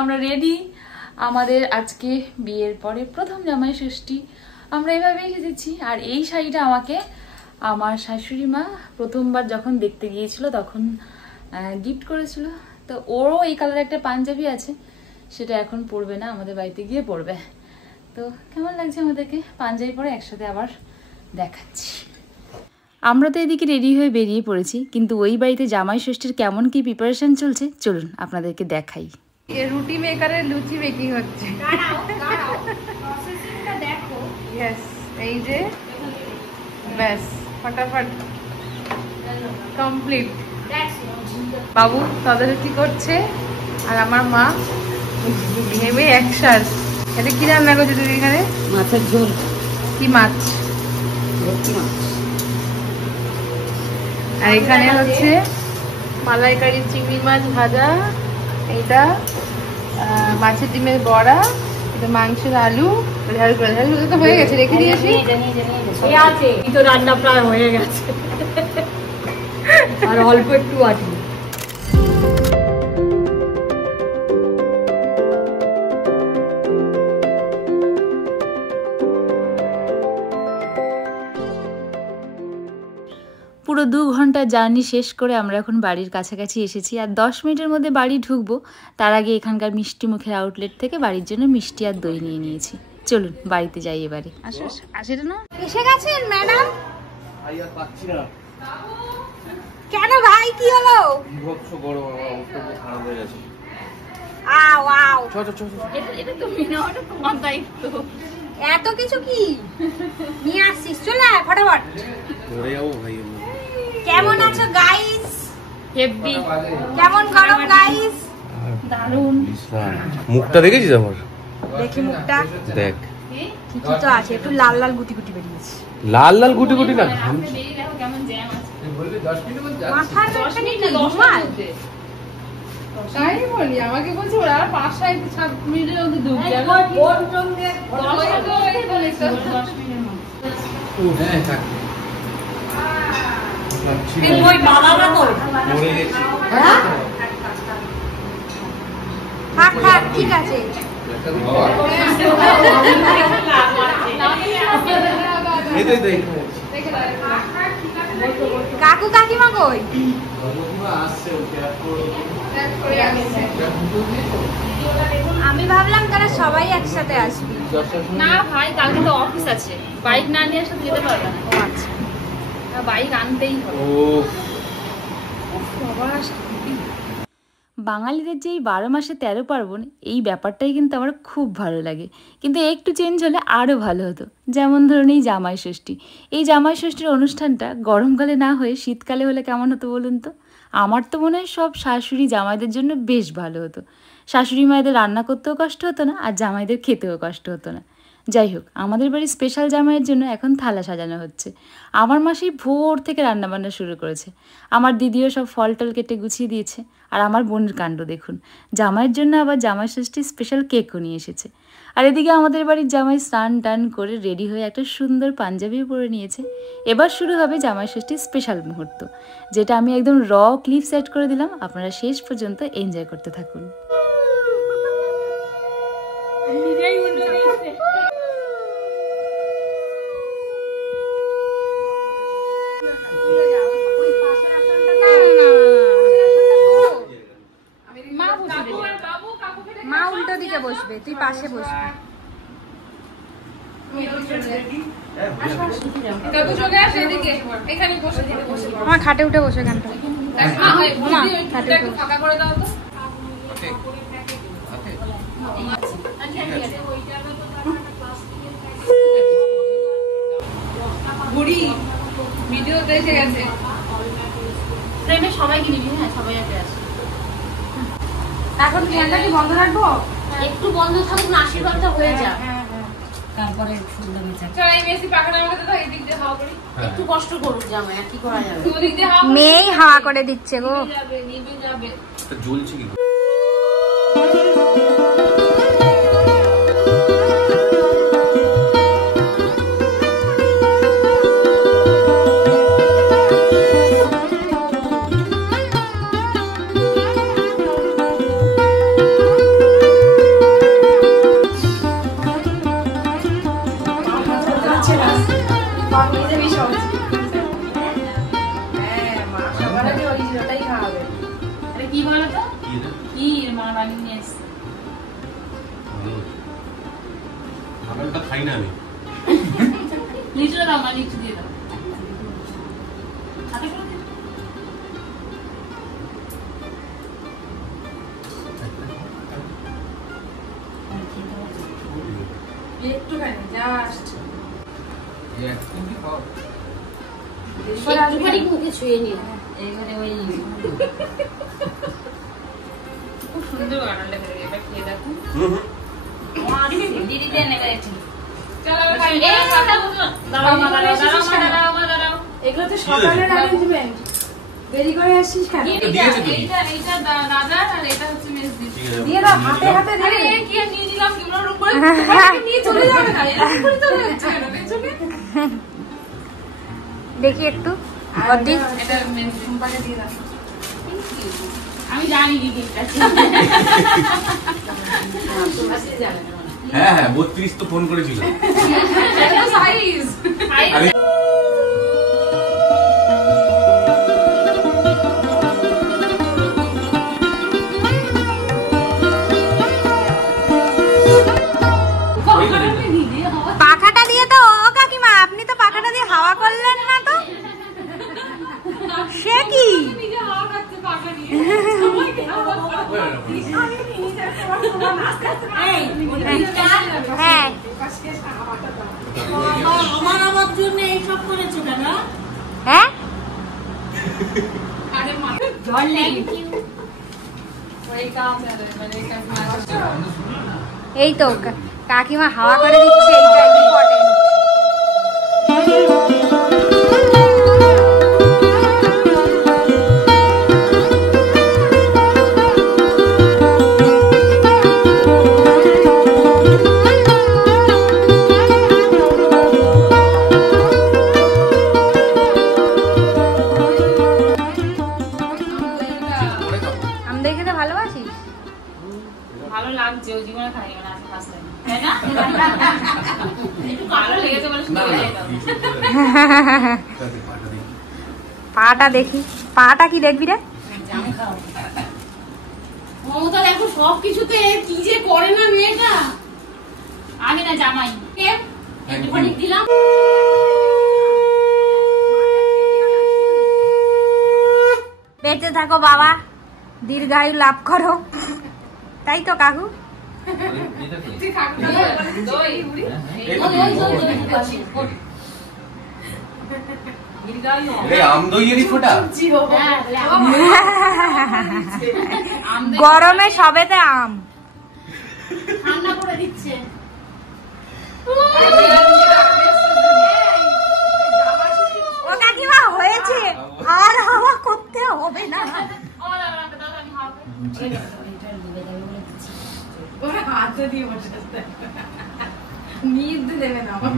আমরা রেডি। আমাদের আজকে বিয়ের পরে প্রথম জামাই ষষ্ঠী, আমরা এভাবেই এসেছি। আর এই শাড়িটা আমাকে আমার শাশুড়ি মা প্রথমবার যখন দেখতে গিয়েছিল তখন গিফট করেছিল। তো ওরও এই কালার একটা পাঞ্জাবি আছে, সেটা এখন পরবে না, আমাদের বাড়িতে গিয়ে পরবে। তো কেমন লাগছে আমাদেরকে পাঞ্জাবি পরে একসাথে আবার দেখাচ্ছি। আমরা তো এদিকে রেডি হয়ে বেরিয়ে পড়েছি, কিন্তু ওই বাড়িতে জামাই ষষ্ঠীর কেমন কি প্রিপারেশন চলছে চলুন আপনাদেরকে দেখাই। রুটি মেকারের লুচি বেকিং হচ্ছে। দেখো এই যে ব্যাস ফটাফট কমপ্লিট। বাবু তদারকি করছে আর আমার মা ঘেমে একসার। এটা কি রান্না করছে তুমি এখানে? মাছের ঝোল। কি মাছ? আর এখানে হচ্ছে মালাইকারি চিংড়ি মাছ ভাজা, এটা মাছের ডিমের বড়া, এটা মাংসের আলু। তো হয়ে গেছে, রেখে দিয়েছি। তো রান্না প্রায় হয়ে গেছে আর অল্প একটু আছে। পুরো 2 ঘন্টা জার্নি শেষ করে আমরা এখন বাড়ির কাছাকাছি এসেছি। আর 10 মিনিটের মধ্যে বাড়ি ঢুকবো। তার আগে এখানকার মিষ্টি মুখের আউটলেট থেকে বাড়ির জন্য মিষ্টি আর দই নিয়ে নিয়েছি। চলুন বাড়িতে যাই এবারে। এসে গেছেন ম্যাডাম? কেন ভাই, কি হলো? বিভৎস গরম, আমার অবস্থা পুরো খারাপ হয়ে গেছে। এটা তুমি না, ওটা তোমার দায়িত্ব। এত কিছু কি নিয়ে আসছিস? চলে আয় ফটাফট। ধরে যাবো ভাই। কেমন আছো গাইস? হেভি। কেমন গরম গাইস? দারুণ। মুখটা দেখেছিস আমার? দেখি মুখটা। দেখ ঠিকই তো আছে, একটু লাল লাল গুটি গুটি বেরিয়েছে। লাল লাল গুটি গুটি না, কেমন জ্যাম আছে। মাথার মাঝখানে কি ঘুমাল? তাই বলি, আমাকে বলছে ওরা 5-7 মিনিটের মধ্যে ঢুকে যাবে। কোন সঙ্গে 10 মিনিটের মধ্যে। হ্যাঁ থাক। ওই বাবারা কই? মরে গেছি। হ্যাঁ থাক থাক, ঠিক আছে। কাকু কাকিমা কই? আমি ভাবলাম তারা সবাই একসাথে আসবে। না ভাই, কালকে তো অফিস আছে, বাইক না নিয়ে আসলে যেতে পারবে না। আচ্ছা, বাইক আনতেই হবে। বাঙালিদের যে এই 12 মাসে 13 পার্বণ, এই ব্যাপারটাই কিন্তু আমার খুব ভালো লাগে। কিন্তু একটু চেঞ্জ হলে আরও ভালো হতো। যেমন ধরুন এই জামাই ষষ্ঠী, এই জামাই ষষ্ঠীর অনুষ্ঠানটা গরমকালে না হয়ে শীতকালে হলে কেমন হতো বলুন তো? আমার তো মনে হয় সব শাশুড়ি জামাইদের জন্য বেশ ভালো হতো। শাশুড়ি মায়েদের রান্না করতেও কষ্ট হতো না, আর জামাইদের খেতেও কষ্ট হতো না। যাই হোক, আমাদের বাড়ির স্পেশাল জামাইয়ের জন্য এখন থালা সাজানো হচ্ছে। আমার মাসেই ভোর থেকে রান্নাবান্না শুরু করেছে। আমার দিদিও সব ফল টল কেটে গুছিয়ে দিয়েছে। আর আমার বোনের কাণ্ড দেখুন, জামাইয়ের জন্য আবার জামাই ষষ্ঠীর স্পেশাল কেকও নিয়ে এসেছে। আর এদিকে আমাদের বাড়ির জামাই স্নান টান করে রেডি হয়ে একটা সুন্দর পাঞ্জাবিও পরে নিয়েছে। এবার শুরু হবে জামাই ষষ্ঠীর স্পেশাল মুহূর্ত, যেটা আমি একদম র ক্লিপ সেট করে দিলাম। আপনারা শেষ পর্যন্ত এনজয় করতে থাকুন। মা উল্টো দিকে বসবে, তুই পাশে বসবি। আমার খাটে উঠে বসে গানটা ফাঁকা করে দাও তো। বুড়ি ভিডিওতে এসে গেছে। ট্রেনে সবাইকে নিবি? হ্যাঁ, সবাই আগে আসে। এখন ফ্যানটা কি বন্ধ রাখবো? একটু বন্ধ থাকুক না, আশীর্বাদটা হয়ে যাক। তারপরে সুন্দর মিছা চল এই মেসি পাখাটা আমাকে তো এই দিক দিয়ে হাওয়া করি। একটু কষ্ট করুক জামাই, আর কি করা যাবে? ওই দিক দিয়ে হাওয়া মেয়েই হাওয়া করে দিচ্ছে গো। নিবে যাবে। জ্বলছে কি? সবার আগে অরিজিনালটাই খাওয়াবে। আরে কি বলো তো? কি এটা? কি মা বানিয়ে নিয়ে এসছে? আপেলটা খাই না আমি। লিচুটা দাও, মা লিচু দিয়ে দাও। হাতে করে দিও। একটুখানি জাস্ট একটুখানি মুখে ছুঁয়ে নিও। এইখানে ওই খুব সুন্দর বানানো লেগে গেছে। এটা খেয়ে দেখো। দিদি দেন এবার একটু। চলো এবার খাই। দাঁড়াও মা, দাঁড়াও, দাঁড়াও মা, দাঁড়াও মা, দাঁড়াও। এগুলো তো সকালের অ্যারেঞ্জমেন্ট। দেরি করে আসছিস কেন? এটা দিয়েছে তুমি? এইটা দাদার আর এটা হচ্ছে মেজদি। ঠিক আছে, দিয়ে দাও হাতে হাতে দিয়ে। আরে কি আর নিয়ে নিলাম কিমরা রুম করে তোমাকে নিয়ে চলে যাবে না। এরকম করে চলে যাচ্ছে কেন পেছনে? দেখি একটু বদ্দি এটা মেজদি সম্পাকে দিয়ে দাও। আমি জানি কি গিফট আছে। হ্যাঁ হ্যাঁ 32 তো ফোন করেছিল। এটা তো সাইজ। আরে পাখাটা দিয়ে তো ও কাকিমা আপনি তো পাখাটা দিয়ে হাওয়া করলেন না তো সে কি নিজে হাওয়া খাচ্ছে পাকা নিয়ে। হ্যাঁ আমার জন্য এইসব করেছো কেন? হ্যাঁ আরে মা জল নেই। Welcome welcome. এই তো কাকিমা হাওয়া করে দিচ্ছে এইটা ইম্পর্টেন্ট আমাদের খেতে ভালোবাসিস ভালো লাগছে, ও জীবনে খাইনি মানে আজকে ফার্স্ট টাইম। তাই না? একটু ভালো লেগেছে বলে শুনে যাইতাম। পাটা দেখি পাটা কি দেখবি রে জাম খাও। মমতা দেখো সবকিছুতে কি যে করে না মেয়েটা। আমি না জামাই। কে? একটুখানি দিলাম। বেঁচে থাকো বাবা দীর্ঘায়ু লাভ করো তাই তো কাকু আমদইয়েরই ফোটা। গরমে সবেতে আম ঠান্ডা করে দিচ্ছে। ও কাকিমা হয়েছে আর হাওয়া করতে হবে না ওরা হাতে দিয়ে বসে আছে। নিদ দেবে না আমার।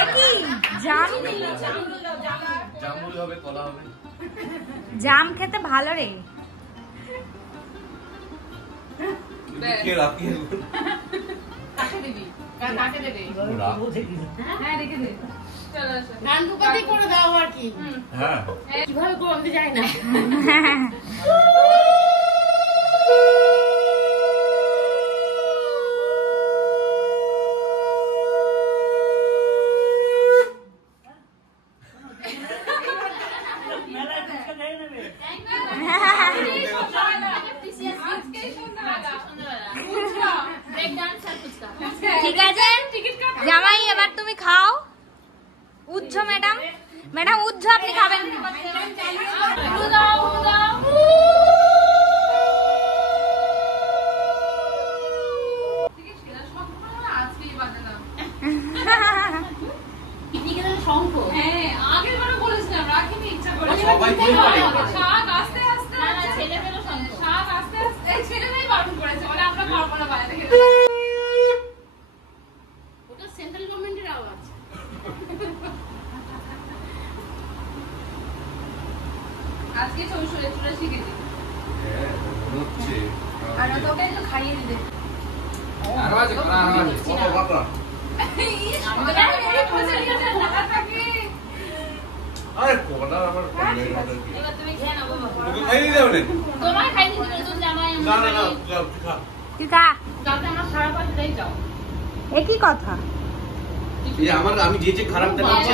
এ কি জাম জামুল হবে, কলা হবে। জাম খেতে ভালো রে কে রাখি কাকে দিবি? কাকে দেবে? হ্যাঁ রেখে দে। চলো আসো। গান দুপাতি করে দাও আর কি। হ্যাঁ কিভাবে করবো আমি তো জানি না। ঠিক আছে জামাই এবার তুমি খাও উজ্জ ম্যাডাম ম্যাডাম উজ্জ আপনি খাবেন আজকেই বাজালাম। পিকনিকে তো শঙ্খ। হ্যাঁ আগের বারও বলেছিলাম রাখিনি ইচ্ছা করে। সবাই ভুল করে। শাক আস্তে আস্তে না না ছেলে পেলো শঙ্খ। শাক আস্তে আস্তে এই ছেলেমেয়ে বারণ করেছে বলে আমরা খাবো না বাইরে থেকে। ওটা সেন্ট্রাল গভর্নমেন্টের আওয়াজ। আজকে চলে চলে শিখেছি। হ্যাঁ হচ্ছে। আর তোকে একটু খাইয়ে দিতে। ও একই কথা আমি দিয়েছি খারাপটা দিচ্ছি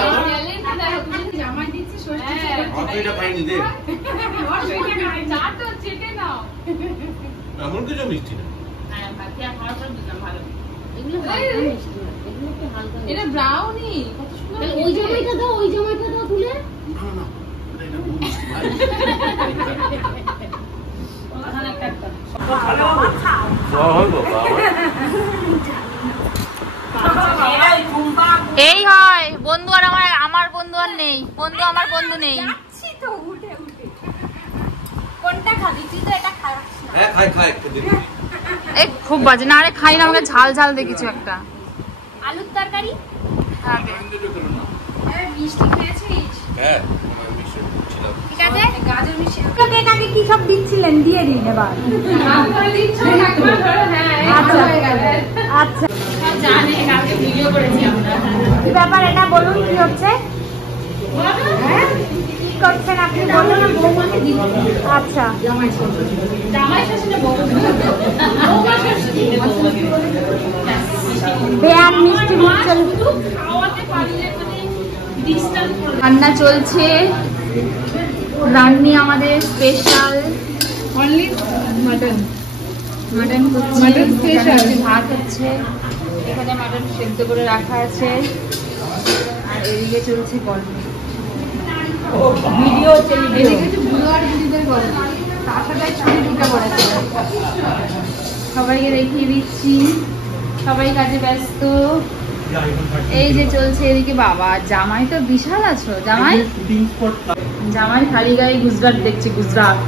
এমন কিছু মিষ্টি না এটা ব্রাউনি ওই জামাইটা দাও তুলে এই হয় বন্ধু আর আমার বন্ধু আর নেই, বন্ধু আমার বন্ধু নেই। কোনটা খাবি তুই? তো এটা খাস না। হ্যাঁ খাই এই খুব বাজে না, আরে খাই না, আমাকে ঝাল ঝাল দেখিছো একটা আলুর তরকারি মিষ্টি খেয়েছিস? হ্যাঁ ঠিক আছে। গাজর মিষ্টি কেক আগে কি সব দিচ্ছিলেন দিয়ে দিন এবার। আচ্ছা কি ব্যাপার এটা বলুন, কি হচ্ছে? কি করছেন আপনি বলুন। আচ্ছা বেয়ান মিষ্টি রান্না চলছে, রান্নি আমাদের স্পেশাল অনলি মাটন মাটন করছে, Mutton special। ভাত হচ্ছে, এখানে মাটন সেদ্ধ করে রাখা আছে, আর এদিকে চলছে গল্প, ভিডিও হচ্ছে, এদিকে বুড়ো আর বুড়িদের গল্প, তার সাথে ছুটি ঢুকে পড়েছে। সবাইকে দেখিয়ে দিচ্ছি, সবাই কাজে ব্যস্ত। এই যে চলছে এদিকে, বাবা জামাই তো বিশাল আছো, জামাই খালি গায়ে গুজরাট দেখছে, গুজরাট।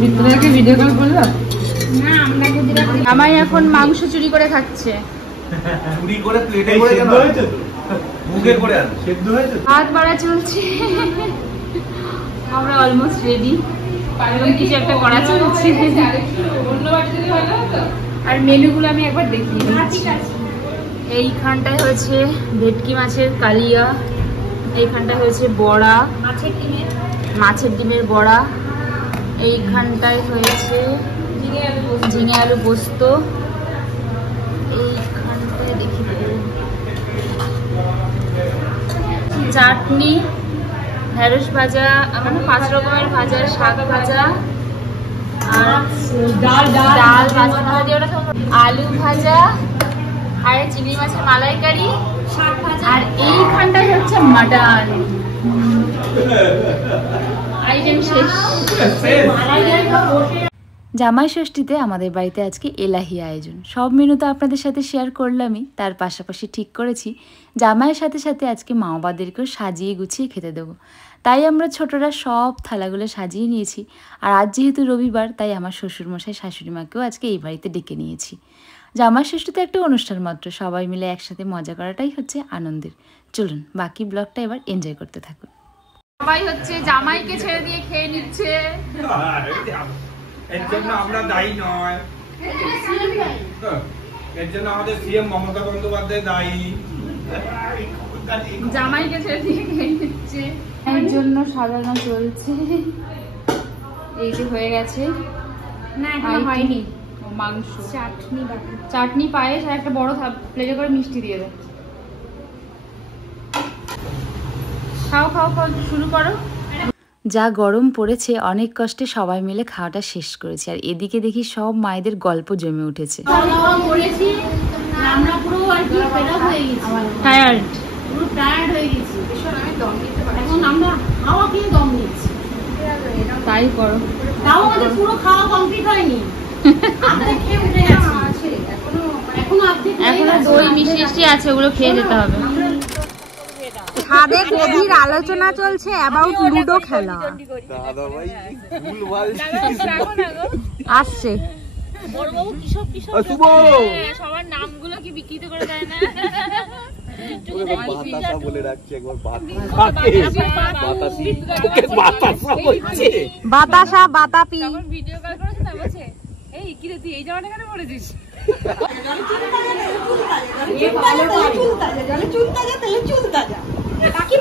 মিত্রকে ভিডিও কল করলাম না আমরা গুজরাট জামাই এখন মাংস চুরি করে খাচ্ছে, চুরি করে প্লেটে করে কেন হয়েছে তো মুখে করে আন সেদ্ধ হয়েছে হাত বাড়া চলছে, আমরা অলমোস্ট রেডি, কিছু একটা করা চলছে। আর মেনুগুলো আমি একবার দেখিয়ে দিচ্ছি। এইখানটায় হয়েছে ভেটকি মাছের কালিয়া, এইখানটায় হয়েছে বড়া, মাছের ডিমের বড়া, এইখানটায় হয়েছে ঝিঙে আলু পোস্ত, এইখানটায় দেখি চাটনি, ঢেঁড়স ভাজা, মানে 5 রকমের ভাজা, শাক ভাজা, আর ডাল মাছের ভাজা, ওটা তো আলু ভাজা, আর চিংড়ি মাছের মালাইকারি, শাক ভাজা, আর এইখানটায় হচ্ছে মাটন। আইটেম শেষ। জামাই ষষ্ঠীতে আমাদের বাড়িতে আজকে এলাহি আয়োজন, সব মেনু তো আপনাদের সাথে শেয়ার করলামই, তার পাশাপাশি ঠিক করেছি জামাইয়ের সাথে সাথে আজকে মা বাবাদেরকেও সাজিয়ে গুছিয়ে খেতে দেবো। তাই আমরা ছোটরা সব থালাগুলো সাজিয়ে নিয়েছি, আর আজ যেহেতু রবিবার তাই আমার শ্বশুরমশাই শাশুড়ি মাকেও আজকে এই বাড়িতে ডেকে নিয়েছি। জামাই ষষ্ঠীতে একটা অনুষ্ঠান মাত্র, সবাই মিলে একসাথে মজা করাটাই হচ্ছে আনন্দের। চলুন বাকি ব্লগটা এবার এনজয় করতে থাকুন। সবাই হচ্ছে জামাইকে ছেড়ে দিয়ে খেয়ে নিচ্ছে, এর জন্য আমরা দায়ী নয়, এর জন্য আমাদের সিএম মমতা বন্দ্যোপাধ্যায় দায়ী। জামাইকে ছেড়ে দিয়ে খেয়ে নিচ্ছে, এর জন্য সাজানো চলছে। এই যে হয়ে গেছে, না এখনো হয়নি। মাংস, চাটনি বাকি। চাটনি, পায়েস, আর একটা বড় প্লেটে করে মিষ্টি দিয়ে দেয়। খাও খাও খাও, শুরু করো। যা গরম পড়েছে, অনেক কষ্টে সবাই মিলে খাওয়াটা শেষ করেছি, আর এদিকে দেখি সব মায়েদের গল্প জমে উঠেছে। আমরা পুরো আর কি ফেড আপ হয়ে গেছি, টায়ার্ড, পুরো টায়ার্ড হয়ে গেছি। এখন আমরা খাওয়া খেয়ে দম নিচ্ছি। তাই করো। তাও আমাদের পুরো খাওয়া কমপ্লিট হয়নি, আমরা খেয়ে উঠে গেছি। এখনো দই মিষ্টি আছে, ওগুলো খেয়ে যেতে হবে। ছাদে গভীর আলোচনা চলছে অ্যাবাউট লুডো খেলা। আসছে সবার নামগুলো কি বিকৃত করে দেয় না? বাতাসা বাতাপি ভিডিও কল করেছে না, বলছে এই কি রে তুই এই জামাটা কেন পরেছিস? পাখি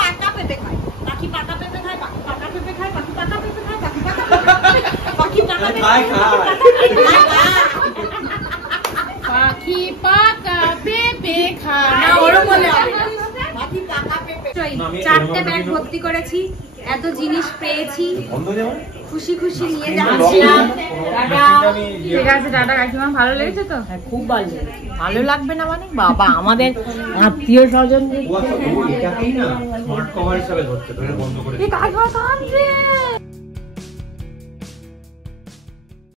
পাকা পেঁপে খায়, পাখি পাকা পেঁপে খায়, পাখি পাকা পেঁপে খায়, পাখি পাকা পেঁপে খায়, পাখি পাকা পেঁপে খায়, পাখি পাকা পেঁপে খায়, খায়। পাখি পাকা পেঁপে খায় না, ওরম বলে পাখি পাকা পেঁপে। চারটে ব্যাগ ভর্তি করেছি, এত জিনিস পেয়েছি, বন্ধ যেমন খুশি খুশি নিয়ে যাচ্ছিলাম। ঠিক আছে, টাটা কাকিমা। ভালো লেগেছে তো? খুব ভালো লেগেছে। ভালো লাগবে না মানে বাবা, আমাদের আত্মীয় স্বজন স্মার্ট কভার হিসাবে ধরছে, বন্ধ করে কাকিমা কাঁদছে।